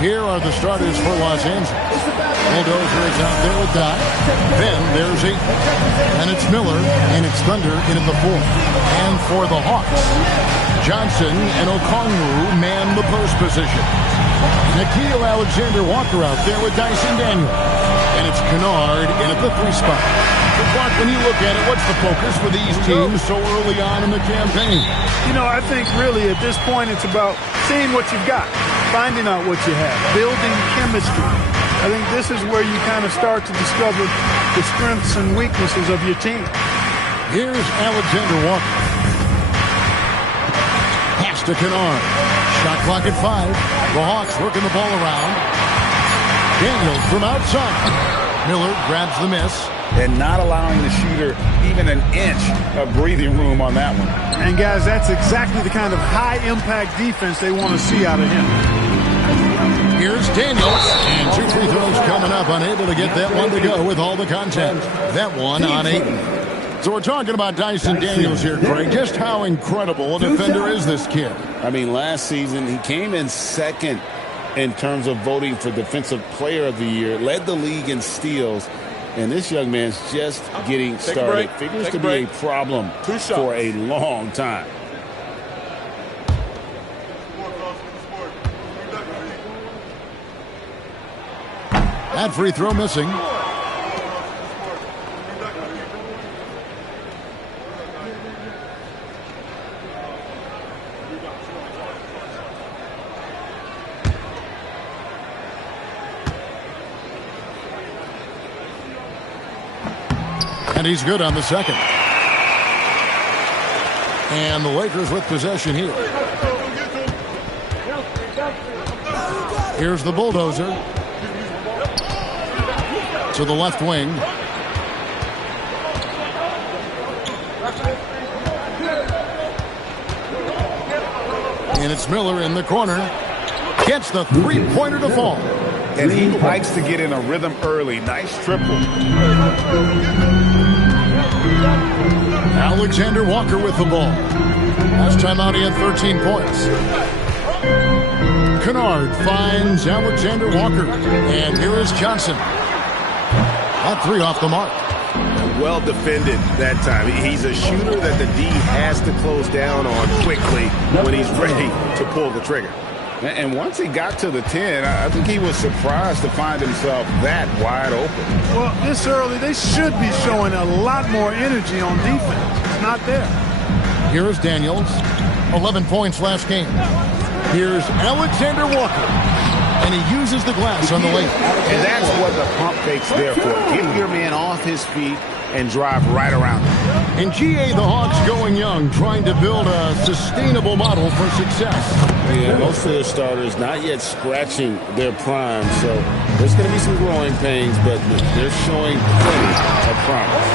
Here are the starters for Los Angeles. Bulldozer is out there with Dye. Then there's 8. And it's Miller, and it's Thunder in at the 4th. And for the Hawks, Johnson and Okongwu man the post position. Nickeil Alexander-Walker out there with Dyson Daniels. And it's Kennard in at the 3 spot. So Clark, when you look at it, what's the focus for these teams so early on in the campaign? You know, I think really at this point it's about seeing what you've got, finding out what you have, building chemistry. I think this is where you kind of start to discover the strengths and weaknesses of your team. Here's Alexander-Walker. Pass to Kennard. Shot clock at 5. The Hawks working the ball around. Daniels from outside. Miller grabs the miss. And not allowing the shooter even an inch of breathing room on that one. And, guys, that's exactly the kind of high-impact defense they want to see out of him. Here's Daniels. And 2 free throws coming up. Unable to get that one to go with all the contact. That one on 8. So we're talking about Dyson Daniels here, Greg. Just how incredible a defender is this kid? I mean, last season he came in second in terms of voting for Defensive Player of the Year. Led the league in steals. And this young man's just getting started. Figures to be a problem for a long time. That free throw missing. And he's good on the second. And the Lakers with possession here. Here's the Bulldozer. To the left wing. And it's Miller in the corner. Gets the three-pointer to fall. And he likes to get in a rhythm early. Nice triple. Alexander-Walker with the ball. Last time out he had 13 points. Kennard finds Alexander-Walker. And here is Johnson. That 3 off the mark. Well defended that time. He's a shooter that the D has to close down on quickly when he's ready to pull the trigger. And once he got to the 10, I think he was surprised to find himself that wide open. Well, this early, they should be showing a lot more energy on defense. It's not there. Here's Daniels. 11 points last game. Here's Alexander-Walker. And he uses the glass on the lane. And that's what the pump fake's there for. Get your man off his feet and drive right around him. In GA, the Hawks going young, trying to build a sustainable model for success. Yeah, most of their starters not yet scratching their prime, so there's going to be some growing pains, but they're showing plenty of promise.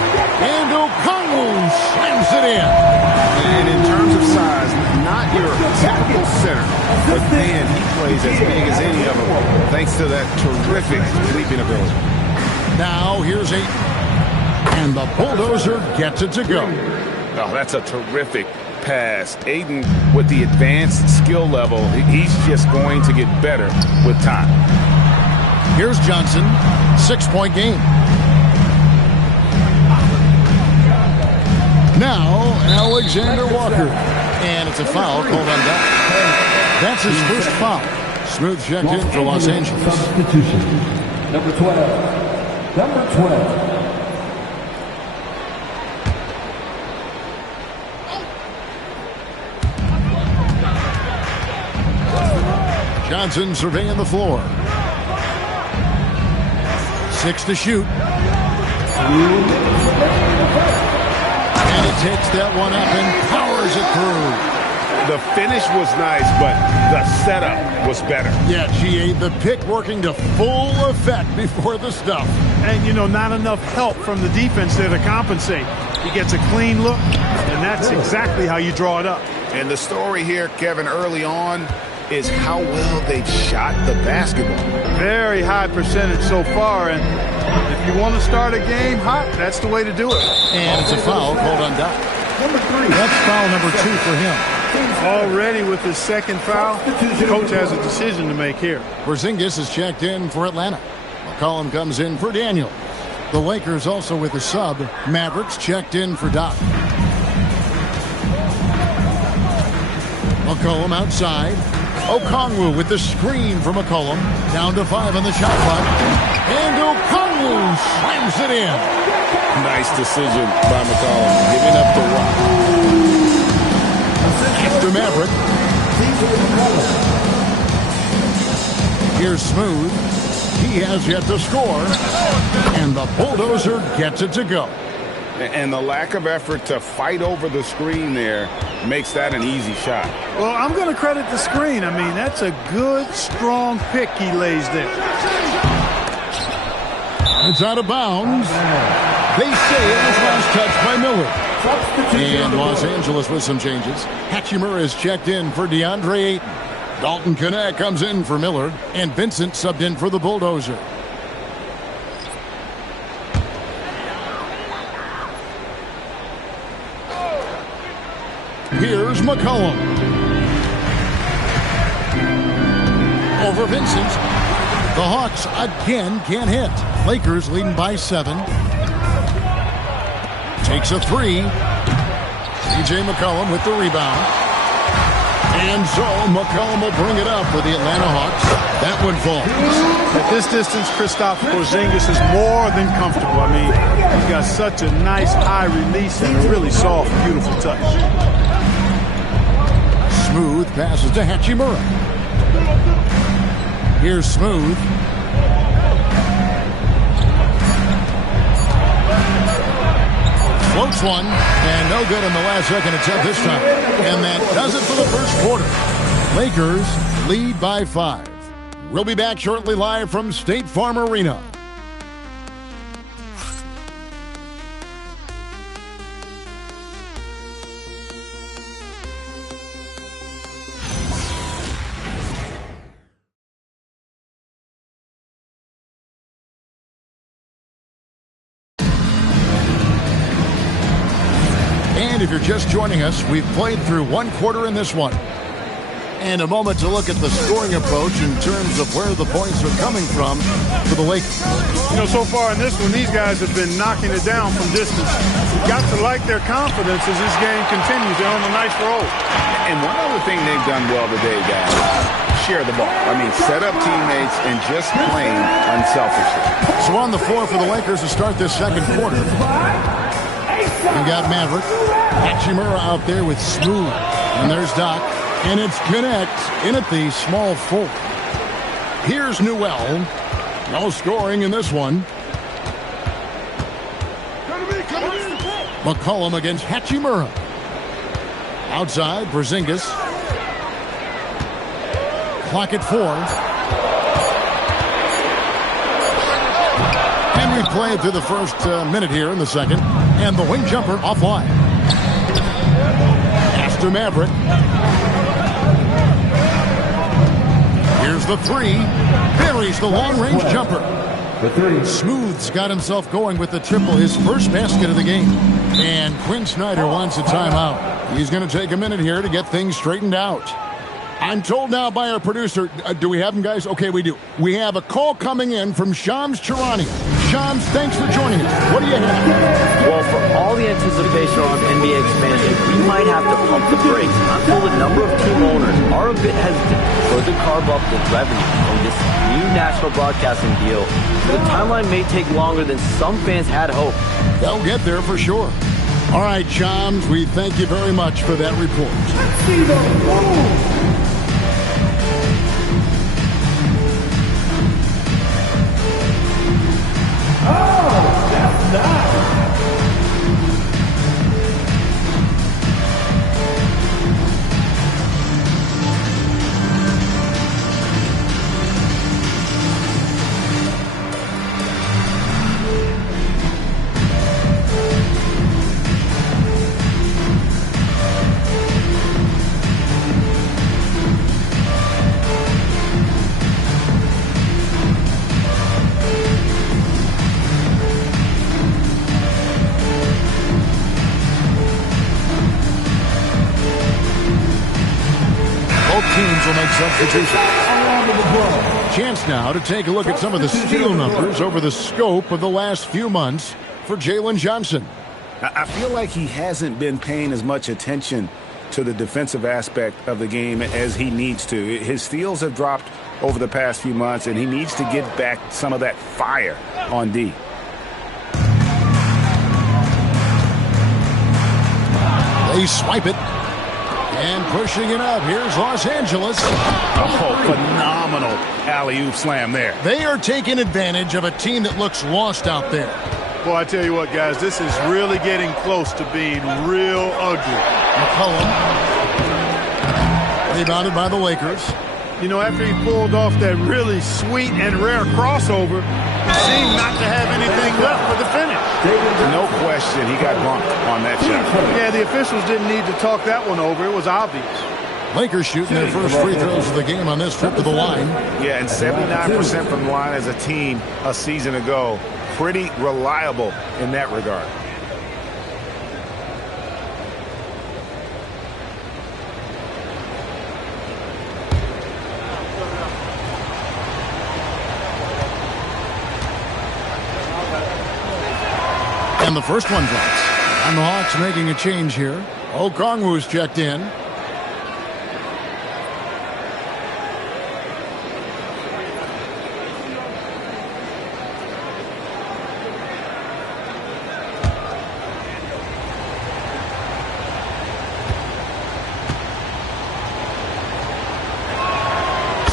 And Okongwu slams it in. And in terms of size, not your typical center, but man, he plays as big as any of them, thanks to that terrific leaping ability. Now here's 8. And the Bulldozer gets it to go. Oh, that's a terrific pass. Aiden, with the advanced skill level, he's just going to get better with time. Here's Johnson. 6-point game. Now, Alexander-Walker. And it's a foul called on that. That's his first foul. Smooth checked in for Los Angeles. Substitution. Number 12. Number 12. Johnson surveying the floor. 6 to shoot. takes that one up and powers it through. The finish was nice, but the setup was better. Yeah, GA, the pick working to full effect before the stuff. And, you know, not enough help from the defense there to compensate. He gets a clean look, and that's exactly how you draw it up. And the story here, Kevin, early on is how well they've shot the basketball. Very high percentage so far, and if you want to start a game hot, that's the way to do it. And it's a foul called on Doc. That's foul number 2 for him. Already with his second foul, the coach has a decision to make here. Porzingis is checked in for Atlanta. McCollum comes in for Daniel. The Lakers also with a sub. Mavericks checked in for Doc. McCollum outside. Okongwu with the screen for McCollum. Down to 5 on the shot clock. And Okongwu slams it in. Nice decision by McCollum, giving up the rock. After Maverick. Here's Smooth. He has yet to score. And the bulldozer gets it to go. And the lack of effort to fight over the screen there makes that an easy shot. Well, I'm going to credit the screen. I mean, that's a good, strong pick he lays there. It's out of bounds. They say it was last touched by Miller. And Los Angeles with some changes. Hachimura is checked in for DeAndre Ayton. Dalton Knecht comes in for Miller. And Vincent subbed in for the bulldozer. Here's McCollum. Over Vincent. The Hawks again can't hit. Lakers leading by 7. Takes a 3. C.J. McCollum with the rebound. And so McCollum will bring it up for the Atlanta Hawks. That one falls. At this distance, Kristaps Porzingis is more than comfortable. I mean, he's got such a nice high release and a really soft, beautiful touch. Smooth passes to Hachimura. Here's Smooth. Floats one, and no good in the last second attempt this time. And that does it for the first quarter. Lakers lead by 5. We'll be back shortly live from State Farm Arena. And if you're just joining us, we've played through one quarter in this one. And a moment to look at the scoring approach in terms of where the points are coming from for the Lakers. You know, so far in this one, these guys have been knocking it down from distance. You've got to like their confidence as this game continues. They're on a nice roll. And one other thing they've done well today, guys, share the ball. I mean, set up teammates and just playing unselfishly. So on the floor for the Lakers to start this second quarter. We got Maverick. Hachimura out there with Smooth. And there's Doc. And it's Knecht in at the small 4. Here's Newell. No scoring in this one. McCollum against Hachimura. Outside, Porzingis. Clock at 4. And we played through the first minute here in the second. And the wing jumper offline. After Maverick. Here's the 3. Buries the long-range jumper. Smooth's got himself going with the triple, his first basket of the game. And Quinn Snyder wants a timeout. He's going to take a minute here to get things straightened out. I'm told now by our producer, do we have him, guys? Okay, we do. We have a call coming in from Shams Charania. Shams, thanks for joining us. What do you have? Well, for all the anticipation on NBA expansion, we might have to pump the brakes. I'm told a number of team owners are a bit hesitant to further carve up the revenue from this new national broadcasting deal. So the timeline may take longer than some fans had hoped. They'll get there for sure. All right, Shams, we thank you very much for that report. Let's see the move. Oh, that's nice. teams will make substitutions. Chance now to take a look at some of the steal numbers over the scope of the last few months for Jalen Johnson. I feel like he hasn't been paying as much attention to the defensive aspect of the game as he needs to. His steals have dropped over the past few months, and he needs to get back some of that fire on D. They swipe it. And pushing it up. Here's Los Angeles. Oh, phenomenal alley-oop slam there. They are taking advantage of a team that looks lost out there. Well, I tell you what, guys, this is really getting close to being real ugly. McCollum. Rebounded by the Lakers. You know, after he pulled off that really sweet and rare crossover, he seemed not to have anything left for the finish. No question, he got bumped on that shot. Yeah, the officials didn't need to talk that one over. It was obvious. Lakers shooting their first free throws of the game on this trip to the line. Yeah, and 79% from the line as a team a season ago. Pretty reliable in that regard. And the first one drops. And the Hawks making a change here. Okongwu's checked in.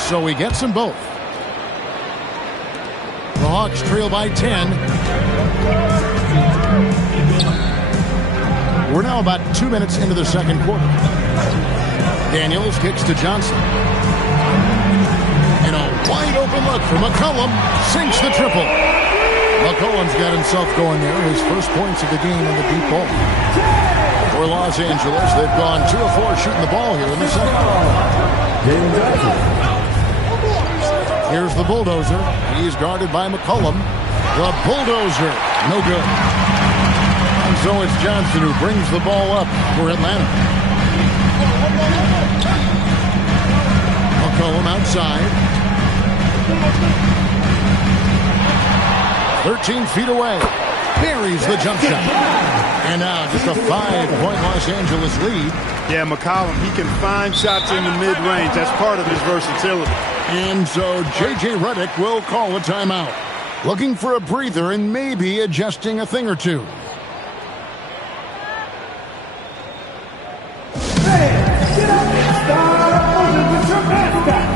So he gets them both. The Hawks trail by 10. We're now about 2 minutes into the second quarter. Daniels kicks to Johnson. And a wide open look for McCollum. Sinks the triple. McCollum's got himself going there. His first points of the game in the deep ball. For Los Angeles, they've gone 2 of 4 shooting the ball here in the second. Here's the bulldozer. He's guarded by McCollum. The bulldozer. No good. And so it's Johnson who brings the ball up for Atlanta. McCollum outside. 13 feet away. Buries the jump shot. And now just a 5-point Los Angeles lead. Yeah, McCollum, he can find shots in the mid-range. That's part of his versatility. And so J.J. Redick will call a timeout. Looking for a breather and maybe adjusting a thing or two. Get up and start over with your mascot.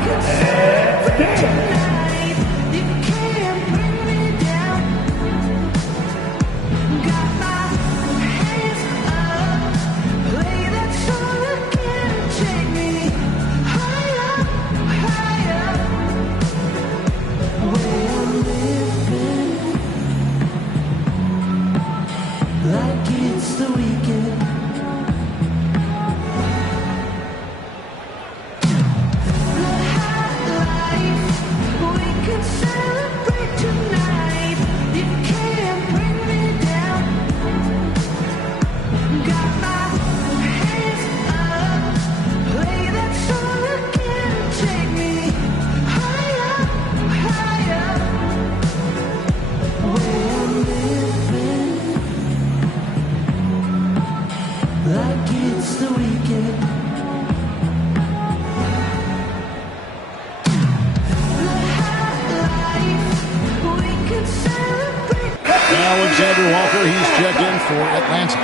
Alexander Walker, he's checked in for Atlanta.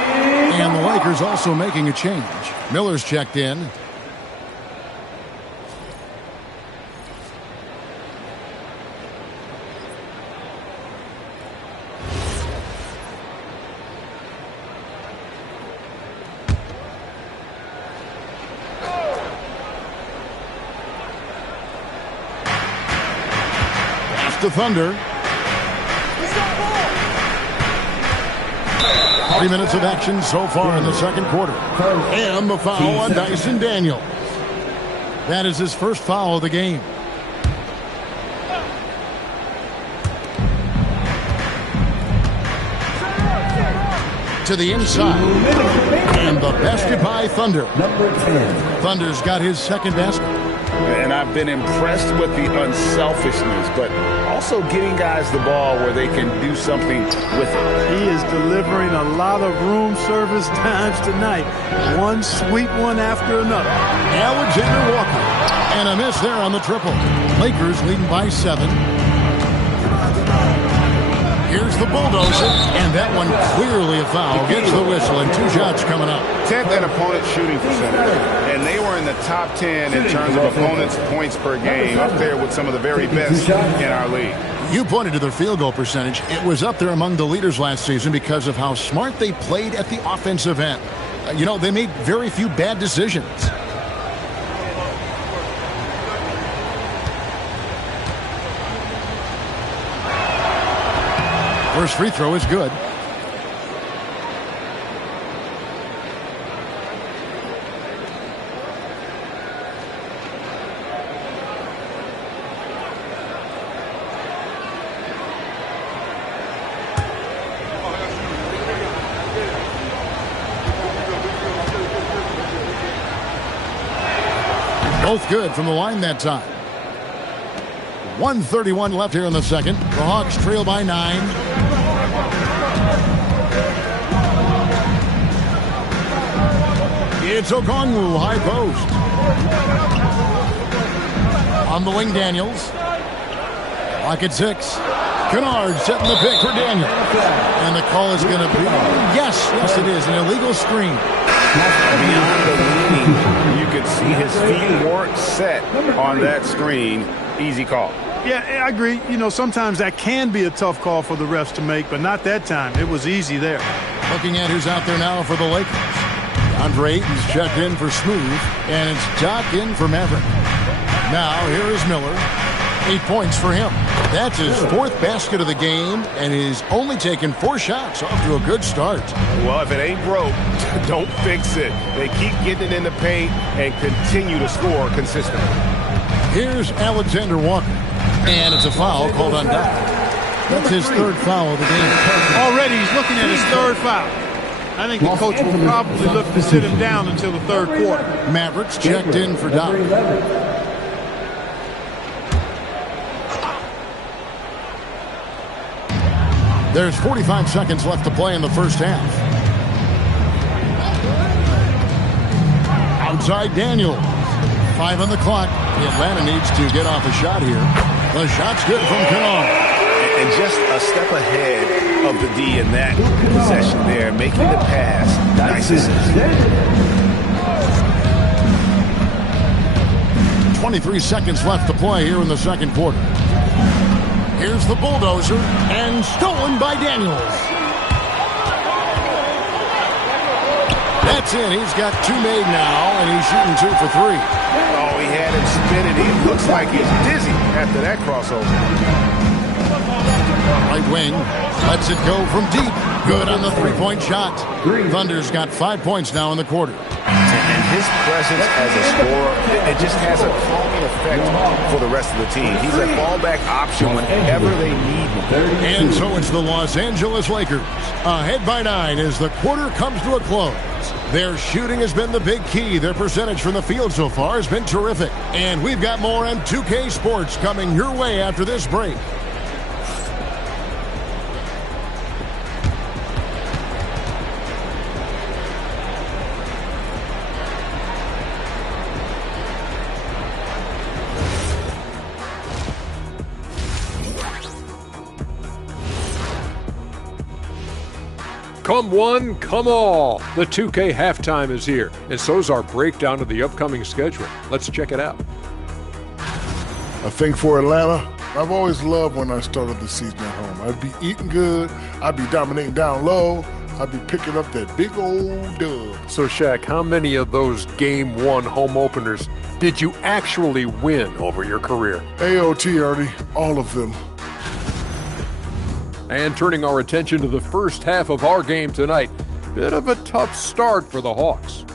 And the Lakers also making a change. Miller's checked in. Pass to Thunder. 3 minutes of action so far in the second quarter. And the foul on Dyson Daniels. That is his first foul of the game. To the inside. And the basket by Thunder. Number 10. Thunder's got his second basket. And I've been impressed with the unselfishness, but also getting guys the ball where they can do something with it. He is delivering a lot of room service times tonight. One sweet one after another. Alexander Walker. And a miss there on the triple. Lakers leading by 7. Here's the bulldozer, and that one clearly a foul. Gets the whistle, and 2 shots coming up. 10th in opponent shooting percentage, and they were in the top 10 in terms of opponents' points per game, up there with some of the very best in our league. You pointed to their field goal percentage. It was up there among the leaders last season because of how smart they played at the offensive end. You know, they made very few bad decisions. First free throw is good. Both good from the line that time. 1:31 left here in the second. The Hawks trail by 9. It's Okongwu, high post. On the wing, Daniels. Lock at 6. Kennard setting the pick for Daniels. And the call is going to be, yes, it is, an illegal screen. Beyond the leaning, you could see his feet weren't set on that screen. Easy call. Yeah, I agree. You know, sometimes that can be a tough call for the refs to make, but not that time. It was easy there. Looking at who's out there now for the Lakers. Andre Ayton's checked in for Smooth, and it's Jock in for Maverick. Now, here is Miller. 8 points for him. That's his 4th basket of the game, and he's only taken 4 shots. Off to a good start. Well, if it ain't broke, don't fix it. They keep getting it in the paint and continue to score consistently. Here's Alexander Walker, and it's a foul called on Doc. That's his 3rd foul of the game. Already he's looking at his 3rd foul. I think the coach will probably look to sit him down until the 3rd quarter. Mavericks checked in for Doc. There's 45 seconds left to play in the first half. Outside Daniels. 5 on the clock. The Atlanta needs to get off a shot here. The shot's good from Kennard. And just a step ahead of the D in that possession there, making the pass. Nice assist. 23 seconds left to play here in the second quarter. Here's the bulldozer, and stolen by Daniels. That's in. He's got 2 made now, and he's shooting 2 for 3. Oh, he had him spinning. He looks like he's dizzy after that crossover. Right wing, lets it go from deep. Good on the 3-point shot. Thunder's got 5 points now in the quarter. And his presence as a scorer, it just has a calming effect for the rest of the team. He's a fallback option whenever they need him. And so it's the Los Angeles Lakers, ahead by 9 as the quarter comes to a close. Their shooting has been the big key. Their percentage from the field so far has been terrific. And we've got more on 2K Sports coming your way after this break. Come one, come all. The 2K halftime is here, and so's our breakdown of the upcoming schedule. Let's check it out. I think for Atlanta, I've always loved when I started the season at home. I'd be eating good, I'd be dominating down low, I'd be picking up that big old dub. So, Shaq, how many of those Game 1 home openers did you actually win over your career? AOT, Ernie, all of them. And turning our attention to the first half of our game tonight, bit of a tough start for the Hawks.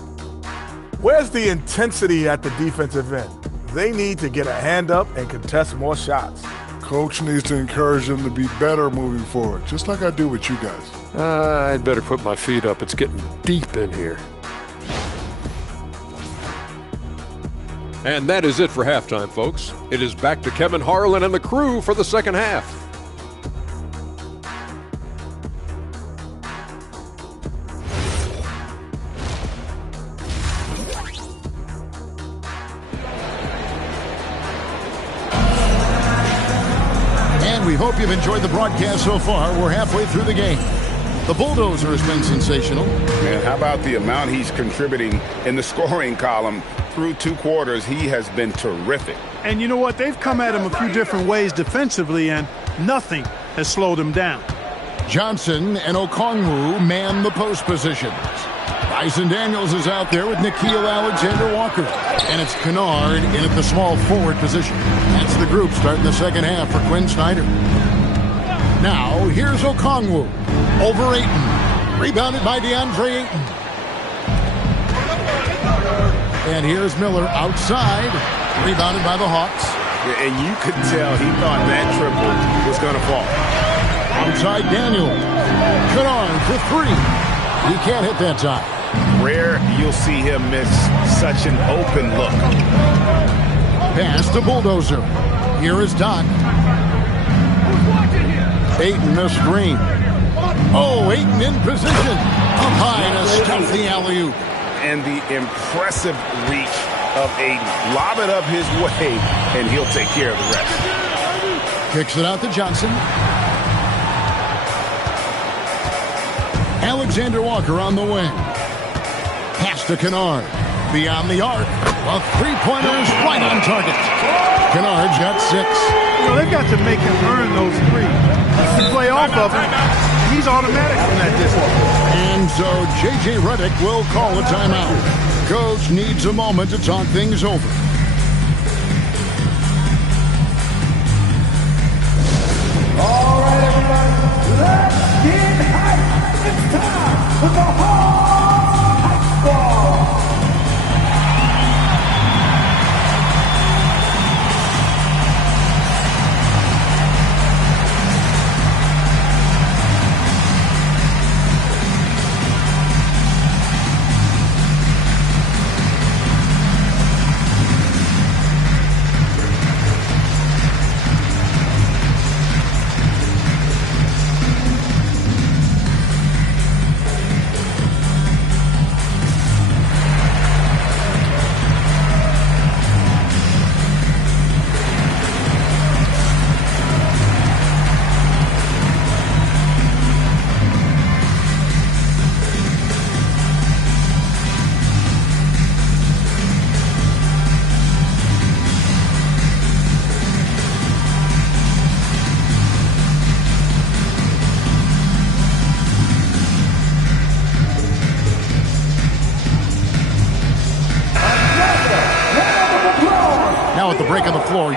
Where's the intensity at the defensive end? They need to get a hand up and contest more shots. Coach needs to encourage them to be better moving forward, just like I do with you guys. I'd better put my feet up. It's getting deep in here. And that is it for halftime, folks. It is back to Kevin Harlan and the crew for the second half. And we hope you've enjoyed the broadcast so far. We're halfway through the game. The bulldozer has been sensational. Man, how about the amount he's contributing in the scoring column? Through 2 quarters, he has been terrific. And you know what? They've come at him a few different ways defensively, and nothing has slowed him down. Johnson and Okongwu man the post positions. Bryson Daniels is out there with Nickeil Alexander-Walker. And it's Kennard in at the small forward position. That's the group starting the second half for Quinn Snyder. Now, here's Okongwu. Over Ayton. Rebounded by DeAndre Ayton. And here's Miller outside. Rebounded by the Hawks. And you could tell he thought that triple was going to fall. Outside Daniel. Kennard for 3. He can't hit that time. Rare you'll see him miss such an open look. Pass to Bulldozer. Here is Doc. Ayton the screen. Oh, Ayton in position. Up high to stuff the alley-oop. And the impressive reach of Ayton. Lob it up his way, and he'll take care of the rest. Kicks it out to Johnson. Alexander-Walker on the wing. Pass to Kennard. Beyond the arc. A three-pointers right on target. Kennard's got 6. You know, they've got to make him earn those 3. If you play off of him, he's automatic from that distance. And so J.J. Redick will call a timeout. Coach needs a moment to talk things over. All right, everybody, let's get hyped. It's time for the Hawks Hype Ball.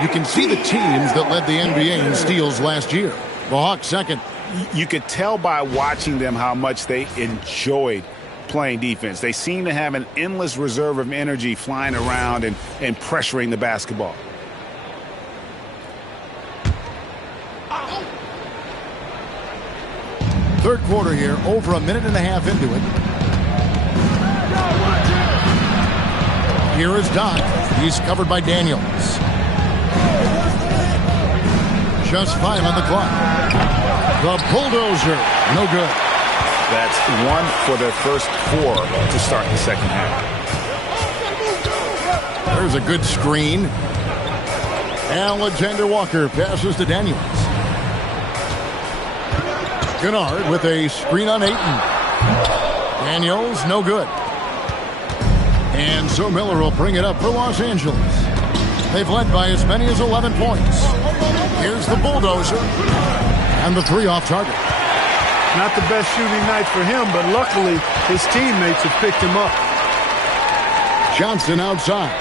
You can see the teams that led the NBA in steals last year. The Hawks second. You could tell by watching them how much they enjoyed playing defense. They seem to have an endless reserve of energy flying around and pressuring the basketball. Third quarter here, over a minute and a half into it. Here is Doc. He's covered by Daniels. Just 5 on the clock. The bulldozer, no good. That's 1 for their first 4 to start the second half. There's a good screen. Alexander-Walker passes to Daniels. Kennard with a screen on Ayton. Daniels, no good. And so Miller will bring it up for Los Angeles. They've led by as many as 11 points. Here's the bulldozer. And the 3 off target. Not the best shooting night for him, but luckily his teammates have picked him up. Johnson outside.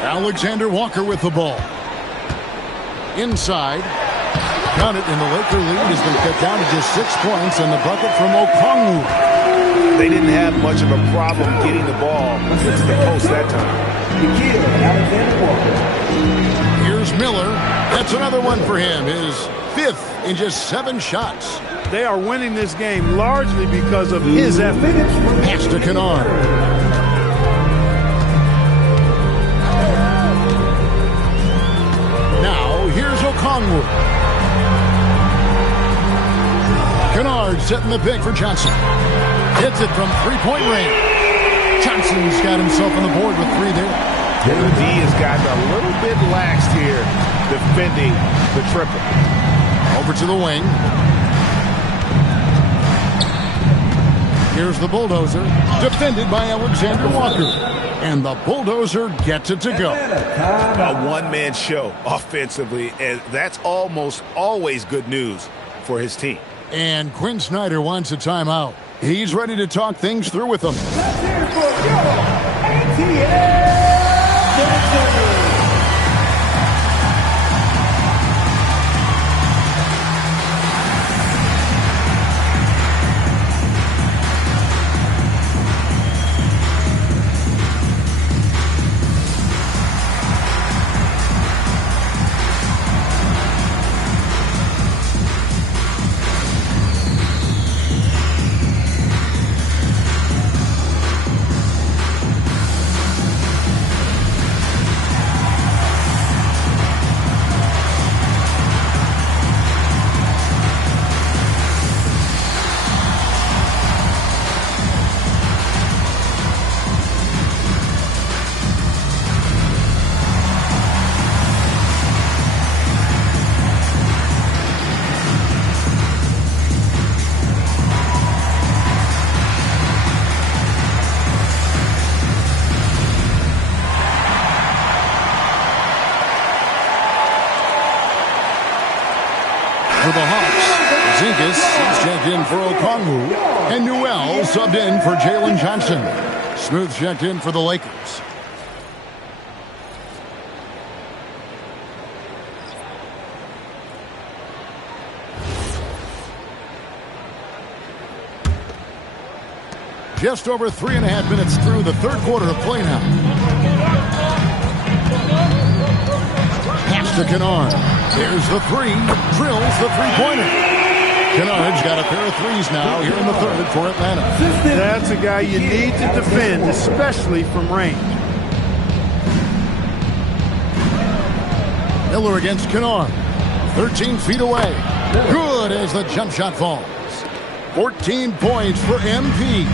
Alexander-Walker with the ball. Inside. Got it, and the Laker lead has been cut down to just 6 points, and the bucket from Okongwu. They didn't have much of a problem getting the ball into the post that time. Here's Miller. That's another one for him. His 5th in just 7 shots. They are winning this game largely because of his effort. Pass to Kennard. Okongwu. Kennard setting the pick for Johnson. Hits it from three-point range. Johnson's got himself on the board with 3 there. The D has gotten a little bit laxed here defending the triple. Over to the wing. Here's the Bulldozer, defended by Alexander Walker. And the Bulldozer gets it to go. A one-man show offensively, and that's almost always good news for his team. And Quinn Snyder wants a timeout. He's ready to talk things through with them. Let's hear it for your ATL. For the Hawks, Zingas is checked in for Okongwu, and Newell subbed in for Jalen Johnson. Smooth checked in for the Lakers. Just over 3.5 minutes through the third quarter of play now. Pass to Kennard. There's the three. Drills the three-pointer. Kennard's got a pair of threes now here in the third for Atlanta. That's a guy you need to defend, especially from range. Miller against Kennard. 13 feet away. Good as the jump shot falls. 14 points for MP.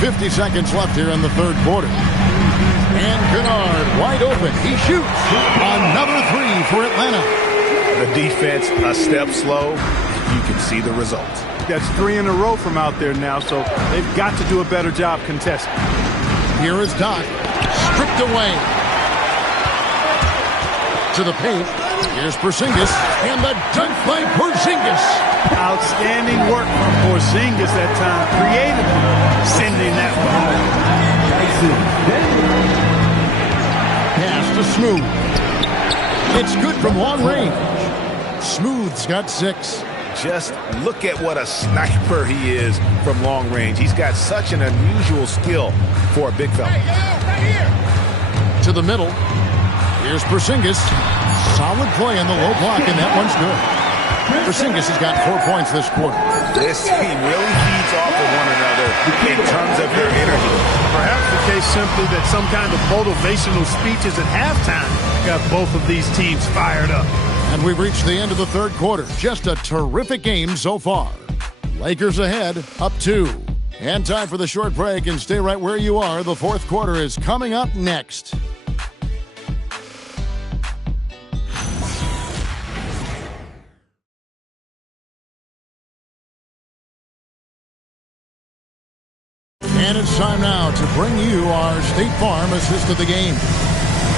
.50 seconds left here in the third quarter. And Kennard wide open. He shoots. Another three for Atlanta. The defense a step slow. You can see the results. That's 3 in a row from out there now, so they've got to do a better job contesting. Here is Doc. Stripped away. To the paint. Here's Porzingis. And the dunk by Porzingis. Outstanding work from Porzingis that time. Creatively sending that one. Pass to Smooth. It's good from long range. Smooth's got 6. Just look at what a sniper he is from long range. He's got such an unusual skill for a big fella. To the middle. Here's Porzingis. Solid play in the low block, and that one's good. Porzingis has got 4 points this quarter. This team really feeds off of one another in terms of their energy. Perhaps the case simply that some kind of motivational speeches at halftime got both of these teams fired up. And we've reached the end of the third quarter. Just a terrific game so far. Lakers ahead, up 2. And time for the short break, and stay right where you are. The fourth quarter is coming up next. And it's time now to bring you our State Farm assist of the game.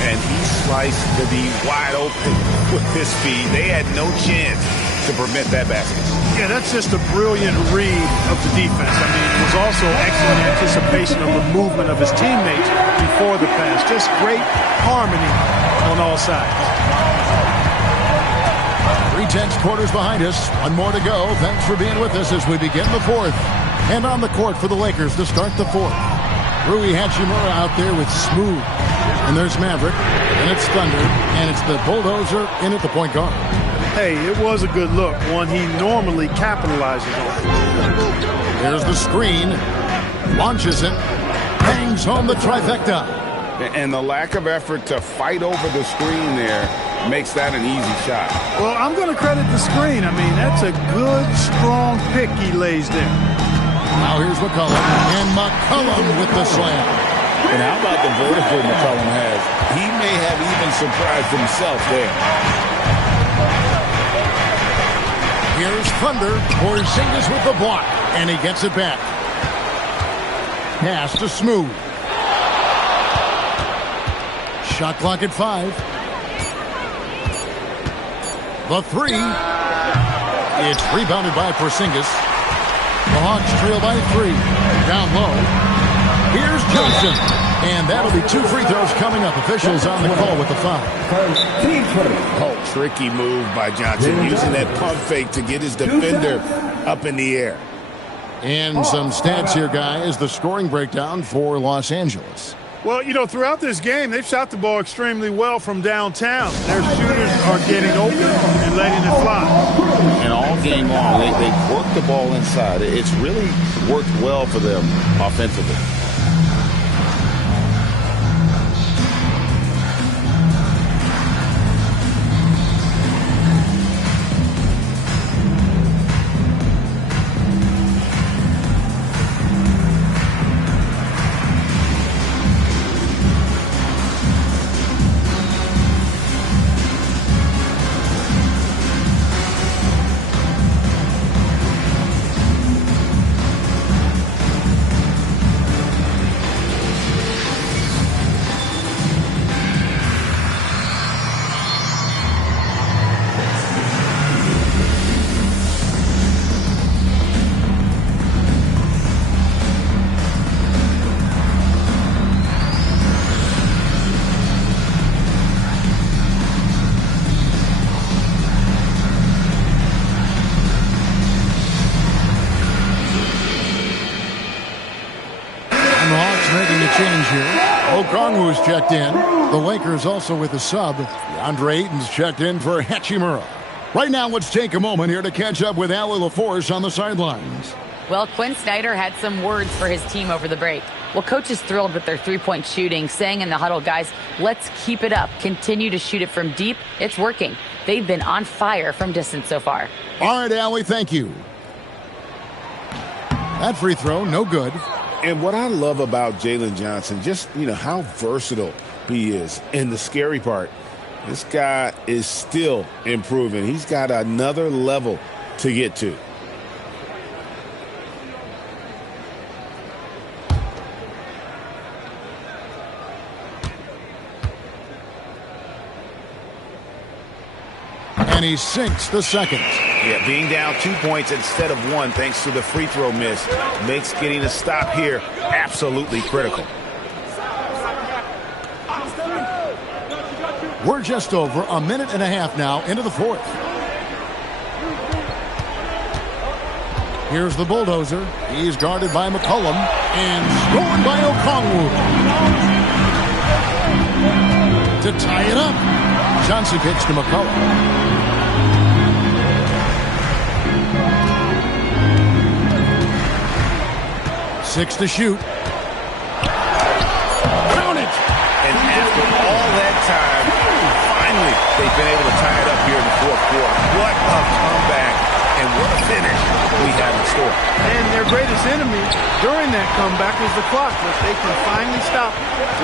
And he sliced the D wide open with his speed. They had no chance to prevent that basket. Yeah, that's just a brilliant read of the defense. I mean, it was also excellent anticipation of the movement of his teammates before the pass. Just great harmony on all sides. 3/10 quarters behind us. One more to go. Thanks for being with us as we begin the fourth. And on the court for the Lakers to start the fourth. Rui Hachimura out there with Smooth. And there's Maverick. And it's Thunder. And it's the Bulldozer in at the point guard. Hey, it was a good look. One he normally capitalizes on. There's the screen. Launches it. Bangs home the trifecta. And the lack of effort to fight over the screen there makes that an easy shot. Well, I'm going to credit the screen. I mean, that's a good, strong pick he lays there. Now here's McCollum, and McCollum with the slam. And how about the vertical McCollum has? He may have even surprised himself there. Here's Thunder. Porzingis with the block, and he gets it back. Pass to Smooth. Shot clock at 5. The 3. It's rebounded by Porzingis. The Hawks trail by 3. Down low. Here's Johnson. And that'll be 2 free throws coming up. Officials on the call with the foul. Oh, tricky move by Johnson, using that pump fake to get his defender up in the air. And some stats here, guys. The scoring breakdown for Los Angeles. Well, you know, throughout this game, they've shot the ball extremely well from downtown. Their shooters are getting open and letting it fly. And all game long, they work the ball inside. It's really worked well for them offensively. Okongwu's checked in. The Lakers also with a sub. DeAndre Ayton's checked in for Hachimura. Right now, let's take a moment here to catch up with Allie LaForce on the sidelines. Well, Quinn Snyder had some words for his team over the break. Well, coach is thrilled with their three-point shooting, saying in the huddle, guys, let's keep it up. Continue to shoot it from deep. It's working. They've been on fire from distance so far. All right, Allie, thank you. That free throw, no good. And what I love about Jalen Johnson, just, how versatile he is. And the scary part, this guy is still improving. He's got another level to get to. And he sinks the second. Yeah, being down 2 points instead of 1 thanks to the free throw miss makes getting a stop here absolutely critical. We're just over a minute and a half now into the fourth. Here's the bulldozer. He's guarded by McCollum and scored by Okongwu. To tie it up. Johnson pitch to McCollum. 6 to shoot. Count it! And after all that time, finally, they've been able to tie it up here in the fourth quarter. What a comeback and what a finish we have in store. And their greatest enemy during that comeback was the clock. But they can finally stop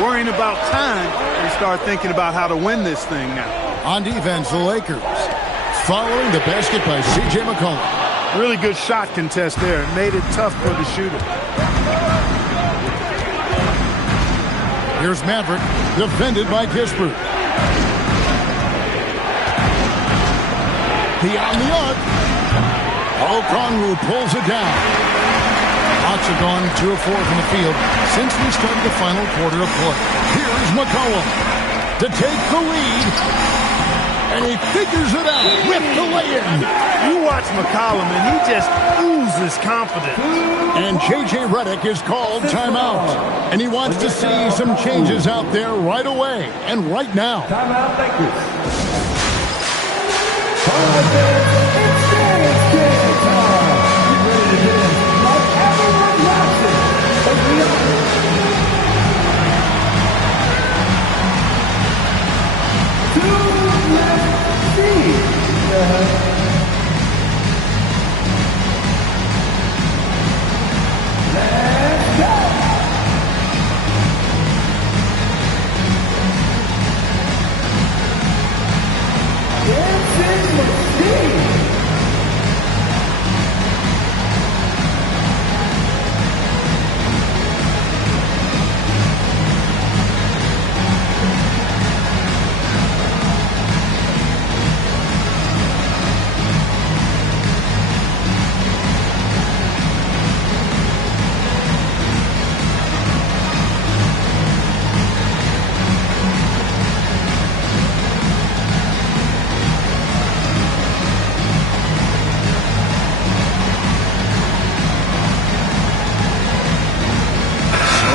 worrying about time and start thinking about how to win this thing now. On defense, the Lakers following the basket by C.J. McCollum. Really good shot contest there. It made it tough for the shooter. Here's Maverick, defended by Kispert. Beyond the arc. Okongwu pulls it down. Hawks have gone 2 of 4 from the field since we started the final quarter of play. Here's McCollum to take the lead. And he figures it out with the lay-in. You watch McCollum, and he just oozes confidence. And J.J. Redick is called timeout. And he wants to see some changes out there right away and right now. Timeout, Lakers.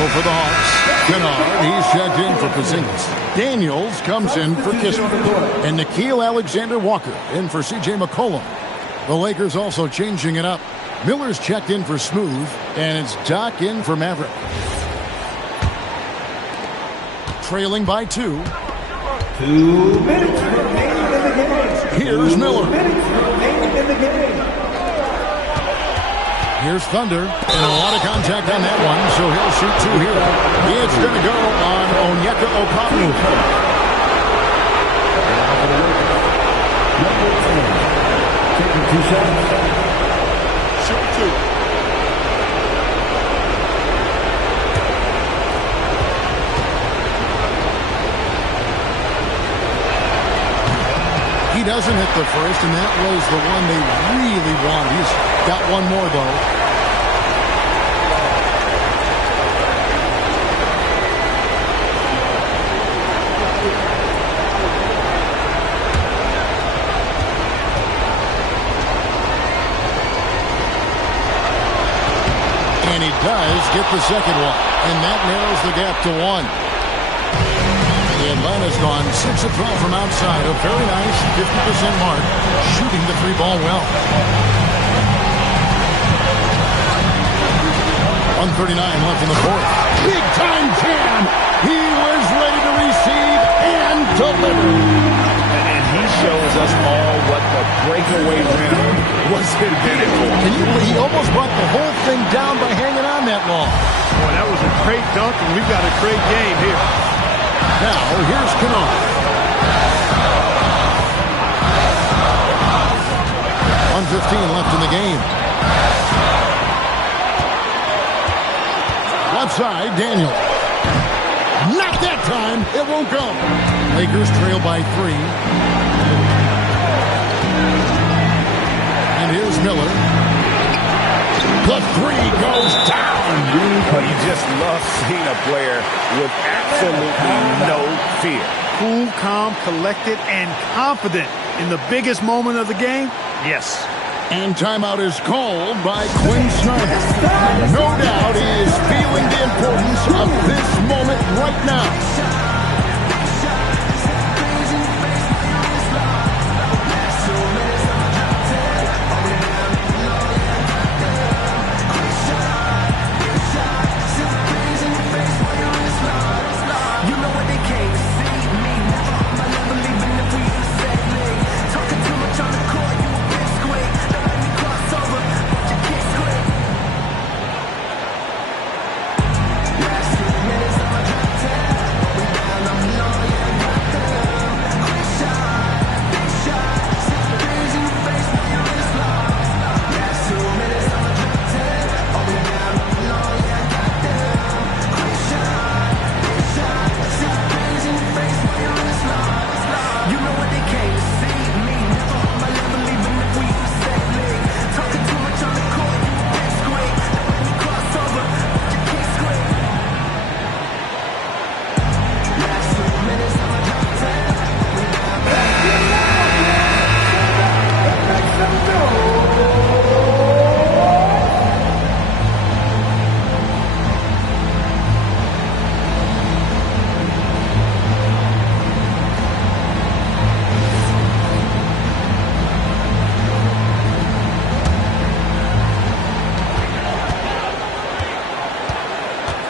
for the Hawks. Kennard, he's checked in for Porzingis. Daniels comes in for Kispert. And Nickeil Alexander-Walker in for C.J. McCollum. The Lakers also changing it up. Miller's checked in for Smooth, and it's Doc in for Maverick. Trailing by 2. 2 minutes remaining in the game. Here's Miller. 2 minutes remaining in the game. Here's Thunder, and a lot of contact on that one, so he'll shoot 2 here. It's going to go on Onyeka Okongwu. Taking 2 shots. Shoot 2. He doesn't hit the first, and that was the one they really wanted. He's got one more, though. And he does get the second one, and that narrows the gap to 1. Atlanta's gone 6 of 12 from outside. A very nice 50% mark, shooting the 3-ball well. 1:39 left in the fourth. Big time jam. He was ready to receive and deliver. And he shows us all what the breakaway rim was invented for. Can you believe he almost brought the whole thing down by hanging on that long? Boy, that was a great dunk, and we've got a great game here. Now, here's Kennard. 1:15 left in the game. Left side, Daniel. Not that time. It won't go. Lakers trail by 3. And here's Miller. The 3 goes down. But you just love seeing a player with absolutely no fear. Cool, calm, collected, and confident in the biggest moment of the game? Yes. And timeout is called by Quinn Snyder. No doubt he is feeling the importance of this moment right now.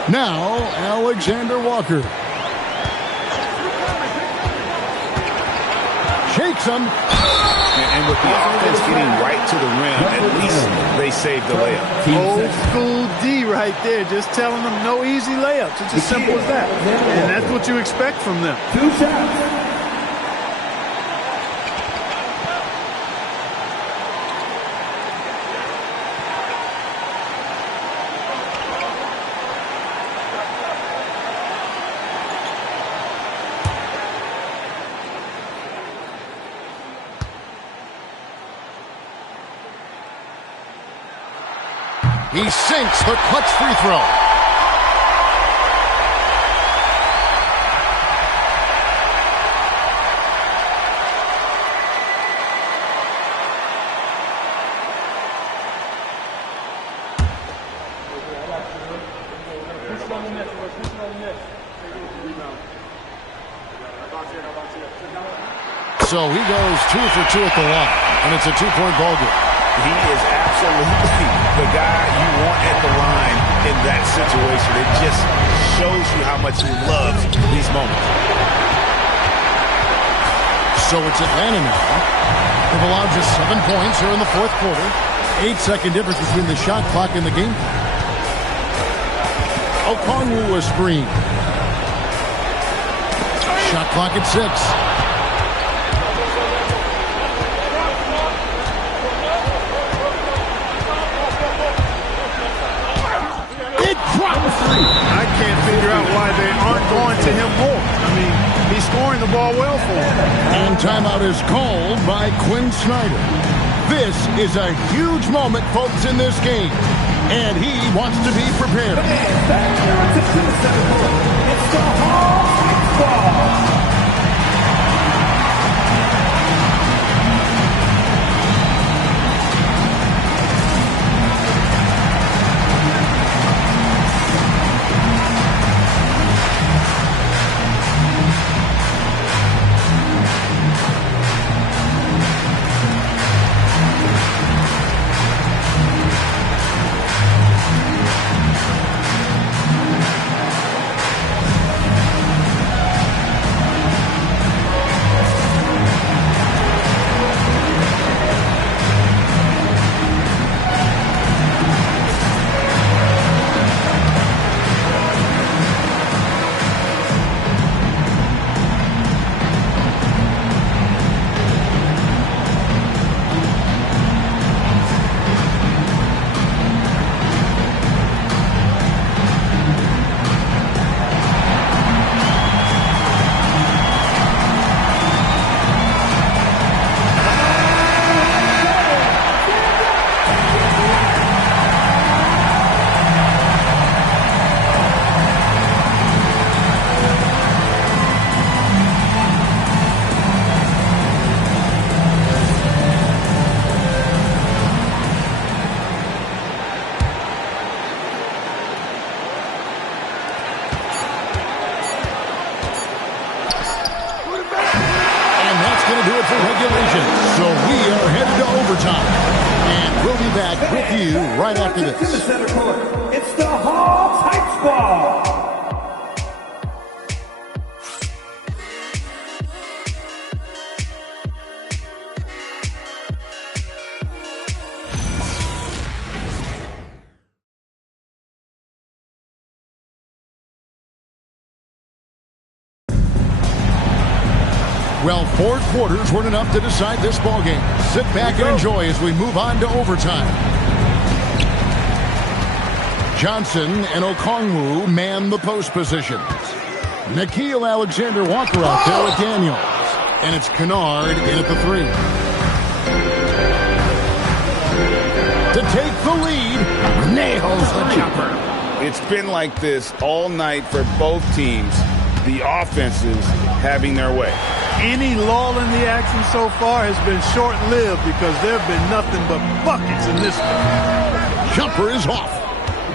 Now, Alexander Walker. Shakes him. And with the offense getting right to the rim, at least they saved the layup. Old school D right there, just telling them no easy layups. It's as simple as that. And that's what you expect from them. 2 shots. He sinks the clutch free throw. So he goes 2 for 2 at the line, and it's a 2-point ball game. He is absolutely the guy you want at the line in that situation. It just shows you how much he loves these moments. So it's Atlanta now. They've allowed just 7 points here in the fourth quarter. 8-second difference between the shot clock and the game. Okongwu a screen. Shot clock at 6. I can't figure out why they aren't going to him more. I mean, he's scoring the ball well for him. And timeout is called by Quinn Snyder. This is a huge moment, folks, in this game. And he wants to be prepared. Back here at the center court, it's the Hawks ball. Right after this. To the center court, it's the Hawks Heights ball. Well, 4 quarters weren't enough to decide this ballgame. Sit back and enjoy as we move on to overtime. Johnson and Okongwu man the post positions. Nickeil Alexander-Walker out there with Daniels. And it's Kennard in at the 3. To take the lead, nails the jumper. It's been like this all night for both teams. The offenses having their way. Any lull in the action so far has been short-lived because there have been nothing but buckets in this one. Jumper is off.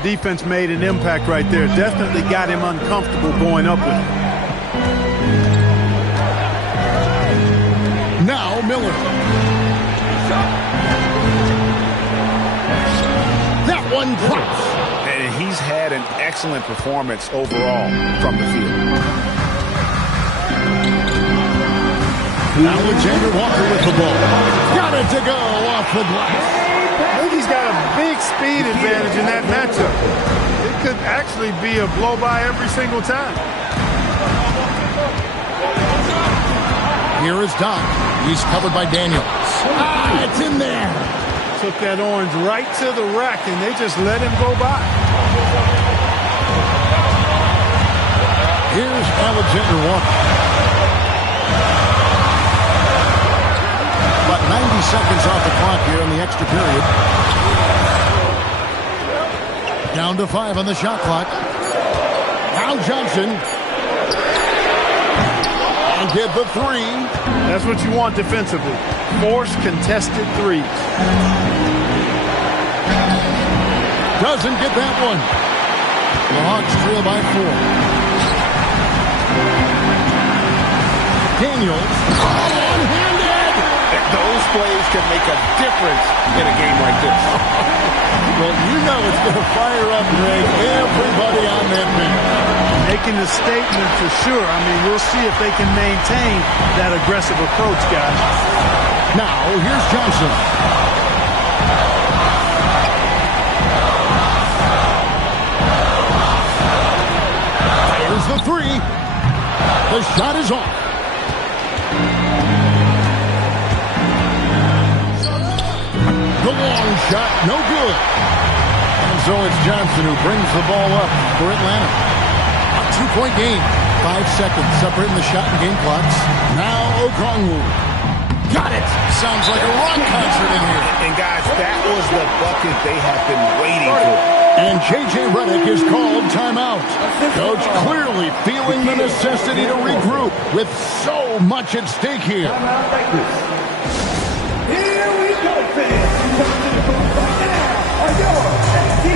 Defense made an impact right there. Definitely got him uncomfortable going up with it. Now Miller. That one drops. And he's had an excellent performance overall from the field. Alexander Walker with the ball. Got it to go off the glass. I think he's got a big speed advantage in that matchup. It could actually be a blow-by every single time. Here is Doc. He's covered by Daniels. It's in there. Took that orange right to the rack, and they just let him go by. Here's Alexander Walker. About 90 seconds off the clock here in the extra period. Down to 5 on the shot clock. Now Johnson. And get the 3. That's what you want defensively. Force contested threes. Doesn't get that one. The Hawks trail by 4. Daniels, one-handed! Those plays can make a difference in a game like this. Well, you know it's going to fire up, Greg, everybody on that field. Making a statement for sure. I mean, we'll see if they can maintain that aggressive approach, guys. Now, here's Johnson. Fires the three. The shot is off. The long shot, no good. And so it's Johnson who brings the ball up for Atlanta. A 2-point game. 5 seconds separating the shot and game clocks. Now Okongwu. Got it. Sounds like a rock concert in here. And guys, that was the bucket they have been waiting for. And J.J. Redick is called timeout. Coach clearly feeling the necessity to regroup with so much at stake here. Here we go, fans. Coming to the booth right now are your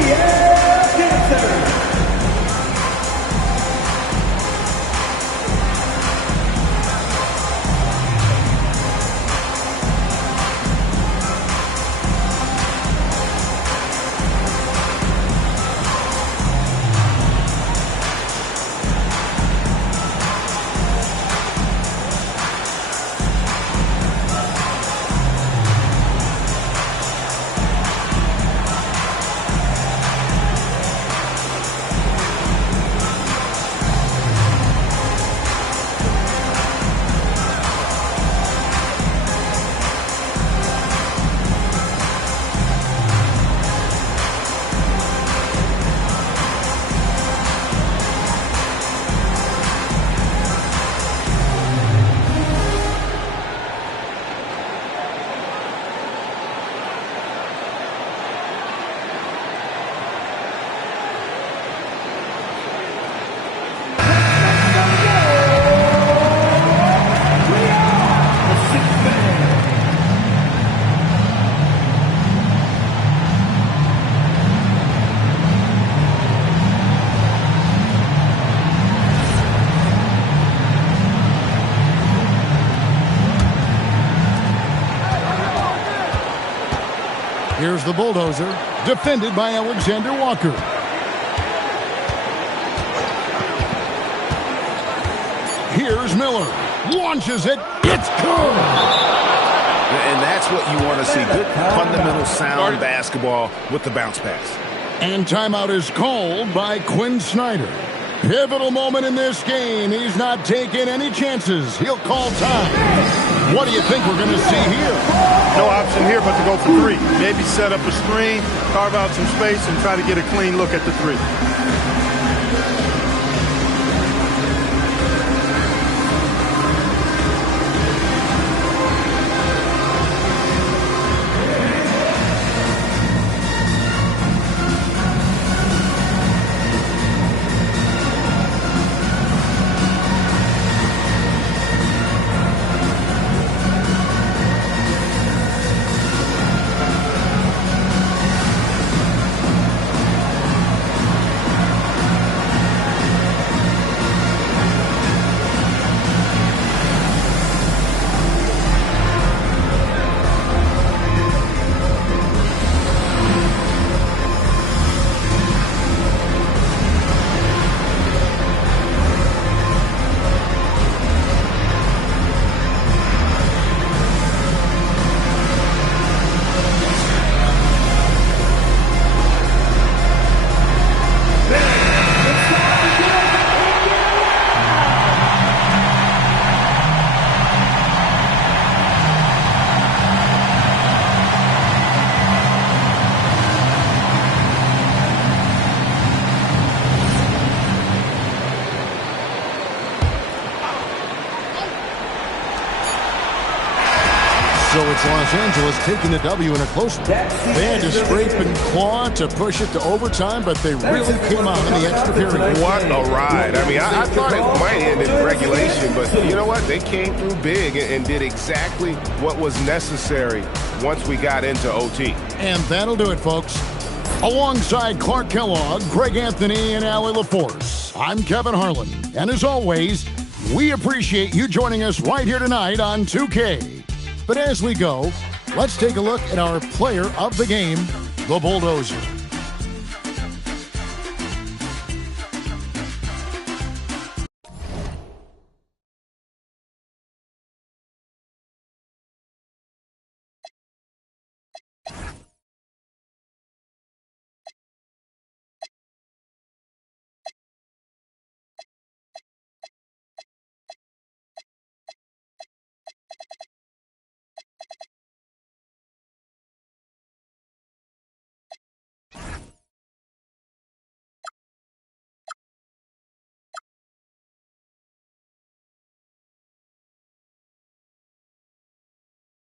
STL dancers. Here's the bulldozer, defended by Alexander Walker. Here's Miller, launches it, it's good! And that's what you want to see, good fundamental sound basketball with the bounce pass. And timeout is called by Quinn Snyder. Pivotal moment in this game. He's not taking any chances. He'll call time. What do you think we're going to see here? No option here but to go for three. Maybe set up a screen, carve out some space, and try to get a clean look at the three. So it's Los Angeles taking the W in a close one. They had to scrape and claw to push it to overtime, but they really came out in the extra period. What a ride. I mean, I thought it might end in regulation, but you know what? They came through big and did exactly what was necessary once we got into OT. And that'll do it, folks. Alongside Clark Kellogg, Greg Anthony, and Allie LaForce, I'm Kevin Harlan. And as always, we appreciate you joining us right here tonight on 2K. But as we go, let's take a look at our player of the game, the Bulldozer.